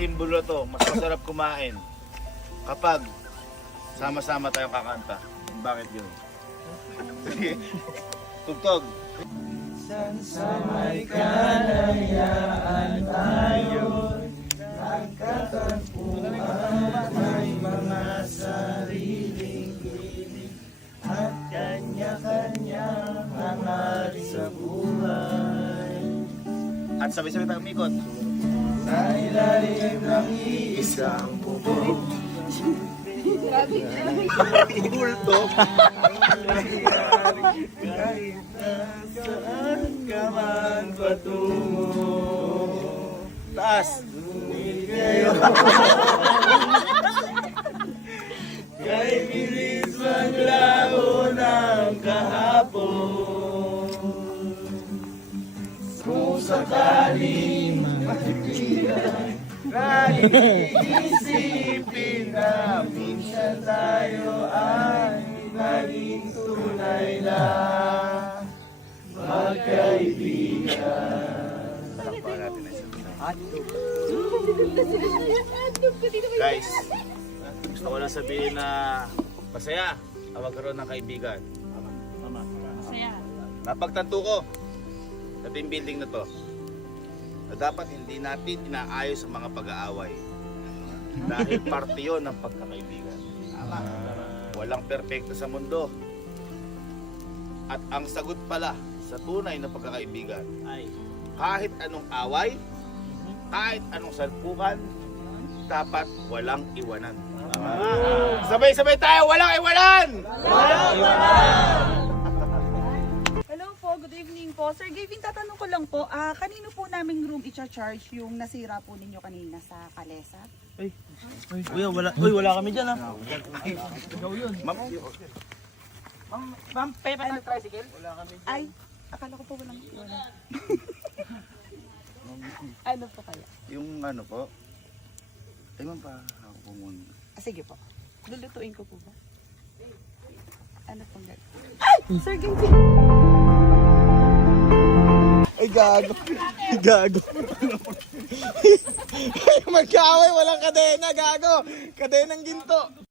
simbolo to, mas masarap kumain kapag sama-sama tayong kakanta. Bakit yun? Sige. Tugtog. Minsan sa may kalayaan tayo nagkatagpuan, may mga sariling hilig at kanya-kanya hangarin sa buhay. At sabay-sabay tayong umikot. Sa ilalim ng iisang bubong. Ibulto. Kahit nasaan ka man patungo. Taas. Ngunit kayo. Kay bilis maglaho ng kahapon. Kung sakaling mahipigan, iisipin na minsan tayo ay naging tunay na magkaibigan. Takpan natin na siya. Guys, gusto ko lang sabihin na masaya ang magkaroon ng kaibigan. Masaya. Napagtanto ko sa team building na to na dapat hindi natin inaayos ang mga pag-aaway dahil parte yun ng pagkakaibigan. Walang perpekto sa mundo at ang sagot pala sa tunay na pagkakaibigan ay kahit anong away, kahit anong salpukan, dapat walang iwanan. Sabay-sabay tayo, walang iwanan! Walang iwanan! Hello po, good evening po. Sir Gavin, tatanong ko lang po, kanino po naming room i-charge yung nasira po ninyo kanina sa Kalesa? Wala kami dyan Ma'am, pay pa ng tricycle? Ay, akala ko po walang ano po kaya? Yung ano po, tingnan pa ako po muna. Sige po. Lulutuin ko po ba? Ano pong gagawin? Ay! Sir Gavin! Ay, gago. Gago. Magkaaway, walang kadena, gago. Kadenang ginto.